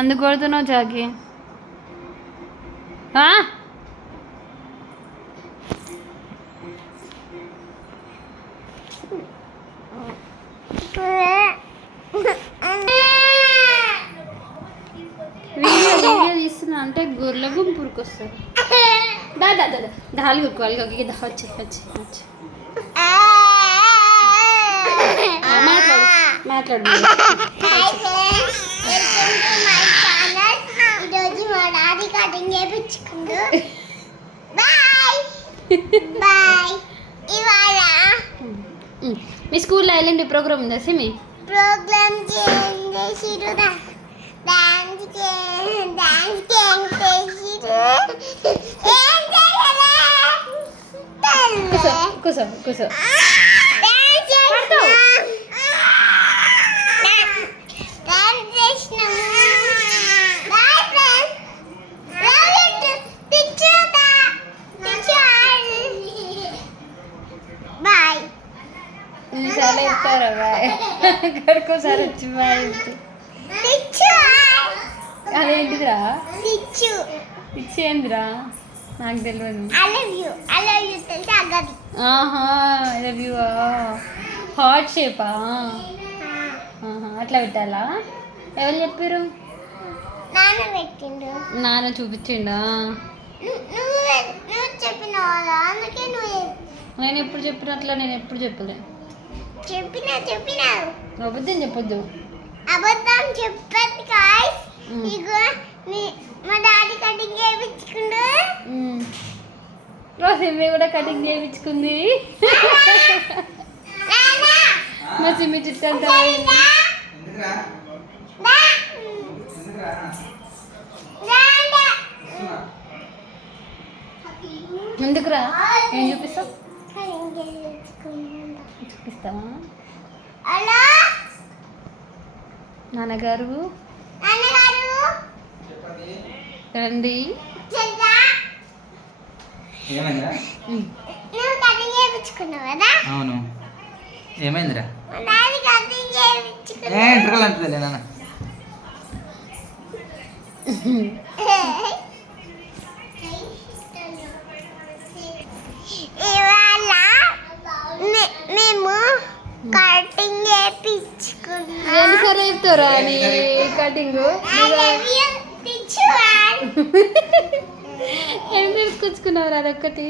అందుకు కొడుతున్నావు చాకి? వీడియో తీస్తున్నా అంటే గొర్రెల గుంపురికి వస్తారు. దాలు కొట్టుకోవాలి. వచ్చి మాట్లాడు. ఈరోజు మా డాడీ కటింగ్ చేయించుకుండు. బాయ్. ఇవాళ మీ స్కూల్లో ఎలాంటి ప్రోగ్రామ్ ఉందా సిమి? ప్రోగ్రామ్ చేసిరు. డాన్స్ కూసో చాలా ఇస్తారా బాయ్? గడుకోసారి వచ్చి బాయ్. అదేంటిదిరా? ఇచ్చేందిరా? నాకు తెలియదు. హార్ట్ షేపా? అట్లా పెట్టాలా? ఎవరు చెప్పారు? నాన్న చూపించిండా? నేను ఎప్పుడు చెప్పిన అట్లా? నేను ఎప్పుడు చెప్పలే. చెప్పినా అబద్ధం చెప్పొద్దు. అబద్ధం చెప్పదు గాయ్స్. ఇగో మా డాడీ కటింగ్ చేయించుకుండు. సిమ్మి కూడా కటింగ్ చేయించుకుంది. మా సిమ్మి చుట్టూ అంతా ఎందుకురా? ఏం చూపిస్తావు? చూపిస్తావా? నాన్నగారు రండి. అవును. ఏమైందిరా? నాన్న ఇవాళ మేము కటింగ్ చేయించుకున్నాం. ఎన్నిసార్లు చెప్తారా నీ కటింగ్? ఏం తీసుకొచ్చుకున్నావు? అదొక్కటి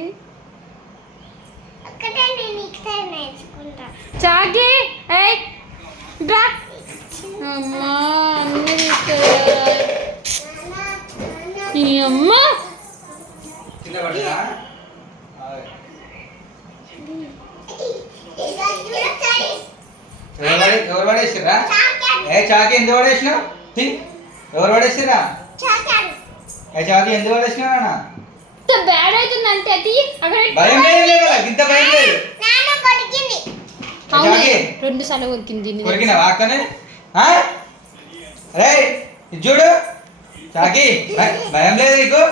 చాకి. అమ్మా అన్నీ తీసుకురా. అమ్మా ఎవరు పడేసిరా? చాకి ఎందుకు పడేసినావు? ఎవరు పడేసిరా? చాకి ఎందుకు పడేసినా? బ్యాడ్ అవుతుంది అంటే అది భయం లేదు. ఇంత భయం లేదు. 2 సార్లు కొరికింది. కొరికినావా అక్కనే? అరే చూడు చాకి, భయం లేదు నీకు?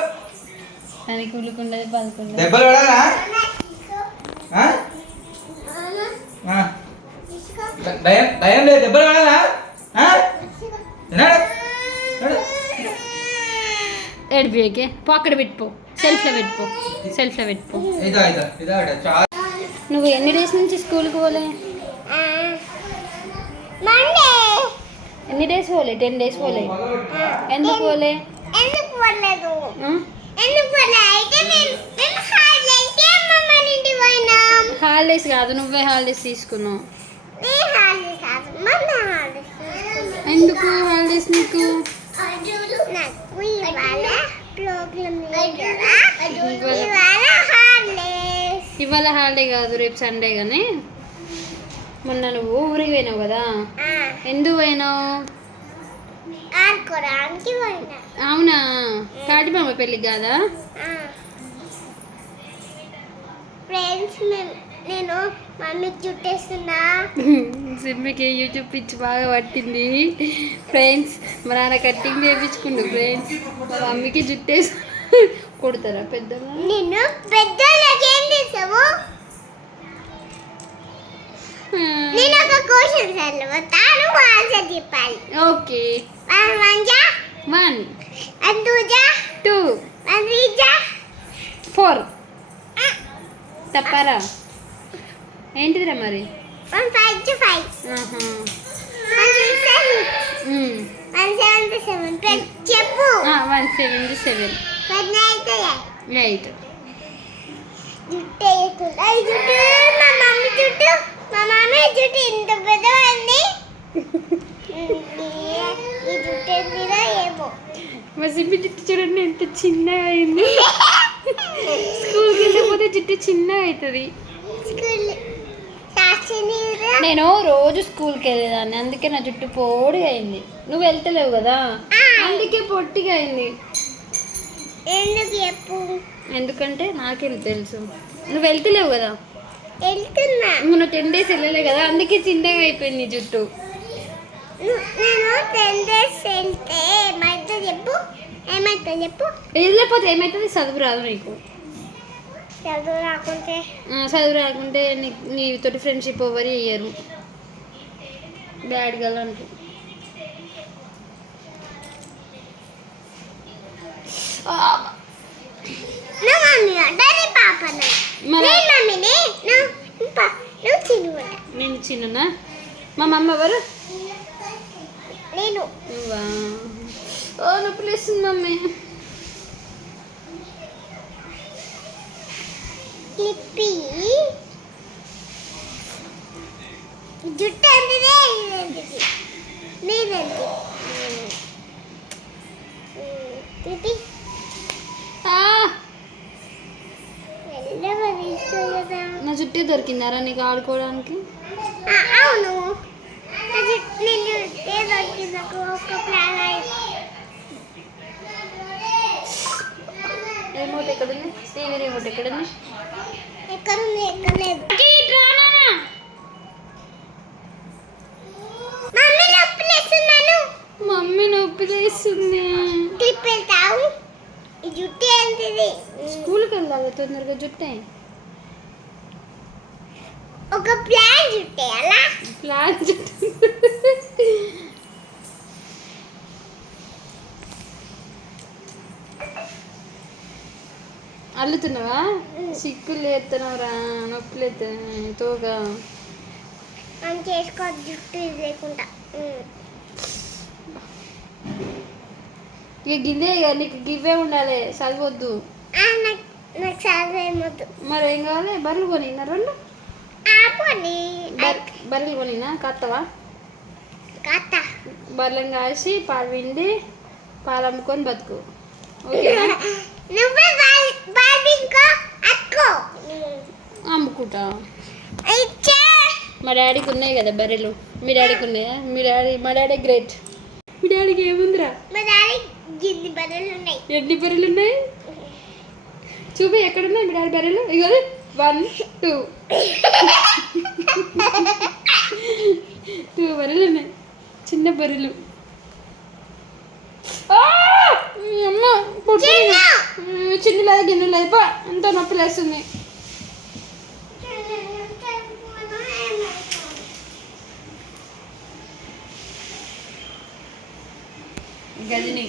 అని కుళ్ళుకుండదు పలుకుండదు. దెబ్బలు పడాలా? భయం లేదు. దెబ్బలు పడాలా? ఏడిపోయాకే అక్కడ పెట్టుకో. సెల్ఫ్లో పెట్టుకో. నువ్వు ఎన్ని డేస్ నుంచి స్కూల్కి పోలే? ఎన్ని డేస్ పోలే? 10 డేస్ పోలే. ఎందుకు పోలే? హాలిడేస్ కాదు, నువ్వే హాలిడేస్ తీసుకున్నావు. ఎందుకు హాలిడేస్ నీకు? ఇవాళ హాలిడే కాదు, రేపు సండే. కానీ మొన్న నువ్వు ఊరికి పోయినావు కదా, ఎందుకు పోయినావు? అవునా? కాటిమామ పెళ్ళికి కాదా? నేను మమ్మీకి చుట్టేస్తున్నా. సిమ్మికి యూట్యూబ్ పిచ్చి బాగా పట్టింది ఫ్రెండ్స్. మా నాన్న కట్టింగ్ చేయించుకుండు ఫ్రెండ్స్. మా మమ్మీకి జుట్టేసి కొడతారా పెద్దగా? నేను పెద్దోళ్ళకి ఏం చేసావు? నేను ఒక క్వశ్చన్ అడుగుతాను, ఆన్సర్ చెప్పాలి. ఓకే. 1 1 2 2 1 3 4 చెప్పారా ఏంటిదిరా మరి 1 5 5 ఆహా. 1 6 ఉమ్. 1 7 7 చెప్పు 1 7 7 10 అయితే 8 జుట్టు వేయకుండా ఈ జుట్టు మా మమ్మీ జుట్టు ఇంత పెద్దవండి ఈ జుట్టు ఎందులో ఏమో మా సిబ్బి జుట్టు చూడండి ఎంత చిన్నగా అయింది. స్కూల్కి వెళ్ళకపోతే జుట్టు చిన్నగా అవుతుంది. స్కూల్ శాస్త్రి నేను రోజు స్కూల్కి వెళ్ళేదాన్ని, అందుకే నా జుట్టు పొడిగా అయింది. నువ్వు వెళ్తలేవు కదా, అందుకే పొట్టిగా అయింది. ఎందుకు చెప్పు ఎందుకంటే నాకేం తెలుసు, నువ్వు వెళ్తలేవు కదా. వెళ్తున్నా నువ్వు 10 days వెళ్ళలే కదా, అందుకే చిన్నగా అయిపోయింది నీ జుట్టు. నేను 10 days వెళ్తే ఏమైతే చెప్పు వెళ్ళకపోతే ఏమవుతుంది? చదువు రాదు నీకు. చదువు రాకుంటే చదువు రాకుంటే నీతోటి ఫ్రెండ్షిప్ ఎవరు ఇయ్యరు. బ్యాడ్ గర్ల్ అంటూ నా మమ్మీ డాడీ పాపన మరి నేను మమ్మీని నువ్వు చిన్న నేను చిన్ననా? మా మమ్మ ఎవరు? నేను నువ్వా? ఓ నొప్పి లేస్తుంది మమ్మీ. క్లిప్పి జుట్టు అంతదే నీదండి క్లిప్పి ఆ, వెళ్ళవని కదా నా జుట్టే దొరికిందారా నీకు ఆడుకోవడానికి? అవును నా జుట్టు నేను జుట్టే దొరికింది నాకు ఒక ప్లాన్ రిమోట్ ఎక్కడుంది? టీవీ రిమోట్ ఎక్కడుంది? ఎక్కడుంది ఎక్కలేదు మమ్మీ నొప్పి లేస్తున్నాను మమ్మీ నొప్పి చేస్తుంది. క్లిప్ వెళ్తావు ఈ జుట్టు ఏంటిది స్కూల్కి వెళ్ళాలి తొందరగా జుట్టే. ఒక ప్లాన్ జుట్టే అలా ప్లాన్ జుట్టు. అల్లుతున్నావా? సిక్కులు ఎత్తున్నావురా, నొప్పులు ఎత్తున్నా తోగా. మనం చేసుకో జుట్టు ఇది లేకుండా ఇక గిదే ఇక నీకు గివ్వే ఉండాలి, చదవద్దు. నాకు చదివేమొద్దు మరి ఏం కావాలి? బర్రెలు కొనినా 2? ఆపోని బర్రెలు కొనినా కత్తవా? కథ బర్రెలను కాసి పాలు పిండి పాలు అమ్ముకొని బతుకు, ఓకేనా? నువ్వే బాబింకో అక్కో అమ్ముకుంటా. ఇచ్చే మా డాడీకి ఉన్నాయి కదా బర్రెలు. మీ డాడీకి ఉన్నాయా? మా డాడీ గ్రేట్. మీ డాడీకి ఏముందిరా? మా డాడీ గిన్ని బర్రెలు ఉన్నాయి ఎన్ని బర్రెలు ఉన్నాయి? చూపి ఎక్కడున్నాయి మీ డాడీ బర్రెలు? ఇగో 1 2 2 బర్రెలు ఉన్నాయి, చిన్న బర్రెలు. అమ్మ చిన్న లేదా గిన్నె లేదు, ఎంతో నొప్పి లేస్తుంది. గదిని